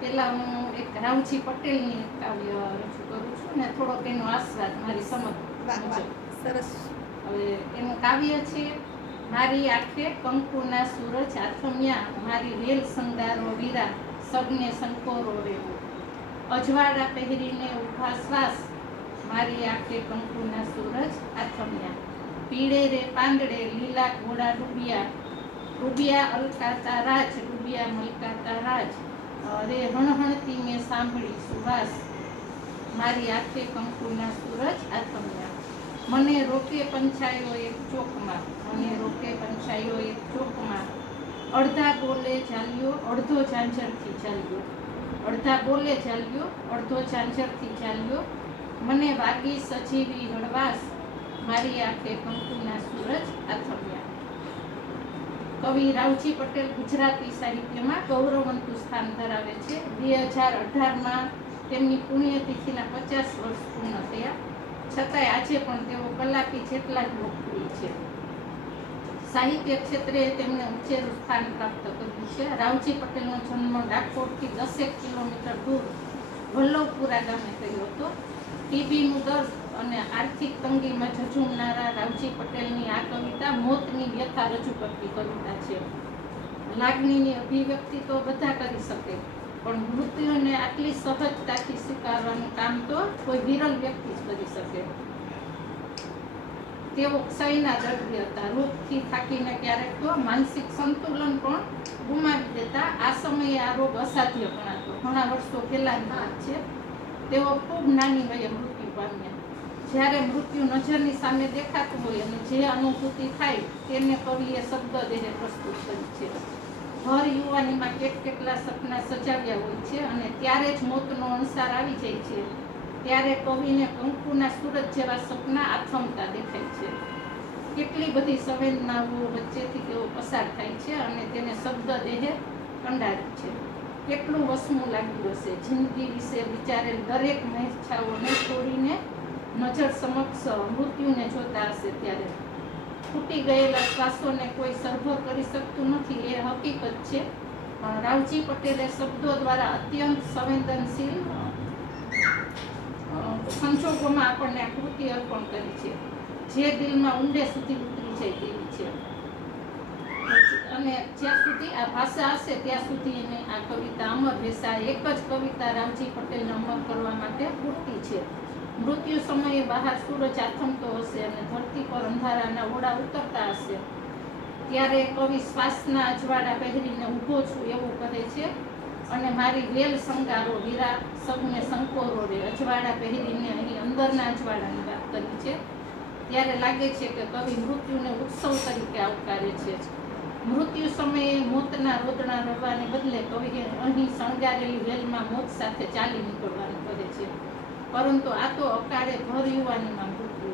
પહેલા હું એક રામજી પટેલની કાવ્ય રજૂ કરું છું ને થોડોક એનો આસ્વાદ મારી સમજ. સરસ. હવે એનું કાવ્ય છે મારી આંખે કંકુના સૂરજ આથમ્યા મારી રેલ સંગારો વીરા સગને સંકોરો રેવો. અજવાળા પહેરીને ઊભા શ્વાસ મારી આંખે કંકુના સૂરજ આથમ્યા. પીળે રે પાંદડે લીલા ઘોડા ડૂબ્યા ડૂબ્યા અલકાતા રાજ ડૂબ્યા મલકાતા રાજ. અરે હણહણતી મેં સાંભળી સુવાસ મારી આંખે કંકુના સૂરજ આથમ્યા. મને રોકે પંચાયો એક ચોકમાં, મને રોકે પંચાયો એક ચોકમાં. અડધા બોલે ચાલ્યો, અડધો ઝાંઝરથી ચાલ્યો. અડધા બોલે ચાલ્યો, અડધો ઝાંઝરથી ચાલ્યો. મને વાગી સજીવી હળવાશ. મારી આંખે કંકુના સૂરજ આથમ્યા. કવિ રાવજી પટેલ ગુજરાતી સાહિત્યમાં ગૌરવવંતું સ્થાન ધરાવે છે. બે હજાર અઢારમાં તેમની પુણ્યતિથિના પચાસ વર્ષ પૂર્ણ થયા. છતાંય આજે પણ તેઓ કલાકી જેટલા જ લોકપ્રિય છે. સાહિત્ય ક્ષેત્રે તેમણે ઉચ્ચેરું સ્થાન પ્રાપ્ત કર્યું છે. રાવજી પટેલનો જન્મ રાજકોટથી દસેક કિલોમીટર દૂર વલ્લભપુરા ગામે થયો હતો. ટીબીનું દર્દ અને આર્થિક તંગીમાં ઝઝુમનારા રાવજી પટેલની આ કવિતા મોતની વ્યથા રજૂ કરતી કવિતા છે. લાગણીની અભિવ્યક્તિ તો બધા કરી શકે, પણ મૃત્યુને આટલી સહજતાથી સ્વીકારવાનું કામ તો કોઈ વિરલ વ્યક્તિ જ કરી શકે. તેઓ ક્ષયના દર્દી હતા, રોગથી થાકીને ક્યારેક તો માનસિક સંતુલન પણ ગુમાવી દેતા. આ સમયે આ રોગ અસાધ્ય ગણાતો. ઘણા વર્ષો પહેલાની વાત છે. તેઓ ખૂબ નાની વયે મૃત્યુ પામ્યા. જ્યારે મૃત્યુ નજરની સામે દેખાતું હોય અને જે અનુભૂતિ થાય તેને કવિએ શબ્દ દેહે પ્રસ્તુત કરી છે. ભર યુવાનીમાં કેટ કેટલા સપના સજાવ્યા હોય છે અને ત્યારે જ મોતનો અણસાર આવી જાય છે. ત્યારે કવિને કંકુના સુરત જેવા સપના આથમતા દેખાય છે. કેટલી બધી સંવેદનાઓ વચ્ચેથી તેઓ પસાર થાય છે અને તેને શબ્દ દેહે કંડારી છે. કેટલું વસમું લાગ્યું હશે. જિંદગી વિશે વિચારેલ દરેક મહેચ્છાઓને છોડીને નજર સમક્ષ મૃત્યુને જોતા હશે ત્યારે. ફૂટી ગયેલા શ્વાસોને કોઈ સરભર કરી શકતું નથી, એ હકીકત છે. રાવજી પટેલે શબ્દો દ્વારા અત્યંત સંવેદનશીલ સંજોગોમાં આપણને આ કૃતિ અર્પણ કરી છે. જે દિલમાં ઊંડે સુધી ઉતરી જાય તેવી છે. અને જ્યાં સુધી આ ભાષા હશે, ત્યાં સુધી એને આ કવિતા અમર રહેશે એક જ કવિતા રામજી પટેલને અમર કરવા માટે પૂરતી છે. મૃત્યુ સમયે બહાર સૂરજ આથમતો હશે અને ધરતી પર અંધારાના ઓળા ઉતરતા હશે. ત્યારે કવિ શ્વાસના અજવાળા પહેરીને ઊભો છું એવું કહે છે, અને મારી વેલ સંગારો વીરા સૌને સંકોરો રે, અજવાળા પહેરીને અહીં અંદરના અજવાળાની વાત કરી છે. ત્યારે લાગે છે કે કવિ મૃત્યુને ઉત્સવ તરીકે આવકારે છે. મૃત્યુ સમયે મોતના રોદણા રડવાને બદલે કવિએ અહીં શણગારેલી વેલમાં મોત સાથે ચાલી નીકળવાનું કર્યું પરંતુ આ તો અકાળે ભર યુવાનીમાં મૃત્યુ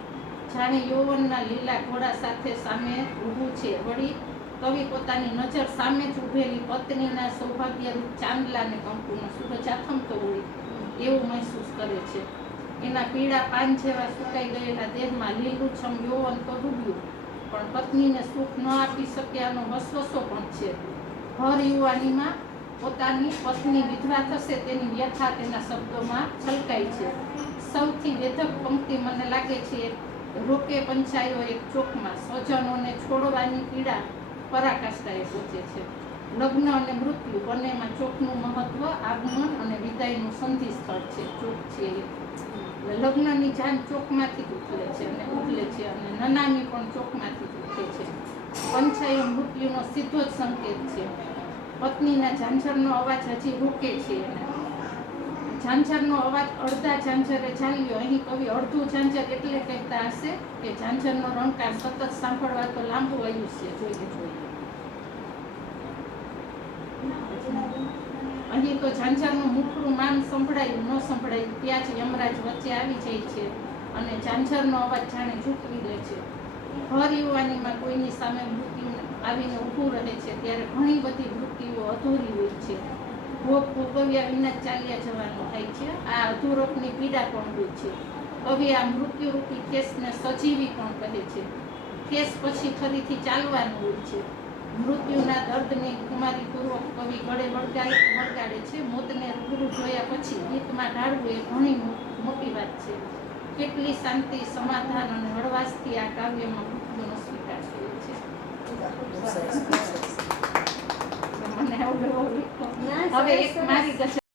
જાણે યૌવનના લીલા ઘોડા સાથે સામે ઊભું છે. વળી કવિ પોતાની નજર સામે જ ઊભેલી પત્નીના સૌભાગ્યરૂપ ચાંદલાને કંકુનો સૂરજ આથમતો હોય એવું મહેસૂસ કરે છે. એના પીળા પાન જેવા સુકાઈ ગયેલા દેહમાં લીલુંછમ યૌવન તો ડૂબ્યું. પણ પત્નીને સુખ ન આપી શક્યાનો વસવસો પણ છે. ભર યુવાનીમાં પોતાની પત્ની વિધવા થશે તેની વ્યથા તેના શબ્દોમાં છલકાય છે. સૌથી વેધક પંક્તિ મને લાગે છે, રોકે પંચાયો એક ચોકમાં, સ્વજનોને છોડવાની પીડા પરાકાષ્ઠાએ પહોંચે છે. લગ્ન અને મૃત્યુ બંનેમાં ચોકનું મહત્વ, આગમન અને વિદાયનું સંધિ સ્થળ છે. ચોક છે. લગ્નની જાન ચોકમાંથી જ ઉથલે છે અને ઉથલે છે અને નનામી પણ ચોકમાંથી જ ઉઠે છે. પંચાયો મૃત્યુનો સીધો જ સંકેત છે. પત્નીના ઝાંઝરનો અવાજ હજી રોકે છે ઝાંઝરનો અવાજ અડધા ઝાંઝરે ચાલ્યો. અહીં કવિ અડધું ઝાંઝર એટલે કહેતા હશે કે ઝાંઝરનો રણકાર સતત સાંભળવા તો લાંબુ આયુષ્ય જોઈએ જોઈએ. અહીં તો ઝાંઝરનું મુખડું માન સંભળાયું, ન સંભળાયું. ત્યાં જ યમરાજ વચ્ચે આવી જાય છે અને ઝાંઝરનો અવાજ જાણે ઝૂકવી લે છે. ઘર યુવાનીમાં કોઈની સામે મૃત્યુ આવીને ઊભું રહે છે, ત્યારે ઘણી બધી વૃત્તિઓ અધૂરી હોય છે. ભોગ ભોગવ્યા વિના ચાલ્યા જવાનું થાય છે. આ અધૂરોગની પીડા પણ હોય છે. હવે આ મૃત્યુરૂપી કેસને સજીવી પણ કહે છે. કેસ પછી ફરીથી ચાલવાનું હોય છે. મૃત્યુના દર્દને કુમારીપૂર્વક કવિ ગળે વળગાડે વળગાડે છે. મોતને રૂબરૂ જોયા પછી ગીતમાં ઢાળવું એ ઘણી મોટી વાત છે. કેટલી શાંતિ, સમાધાન tratar minha mão do nosso cacete. Manel, Maria,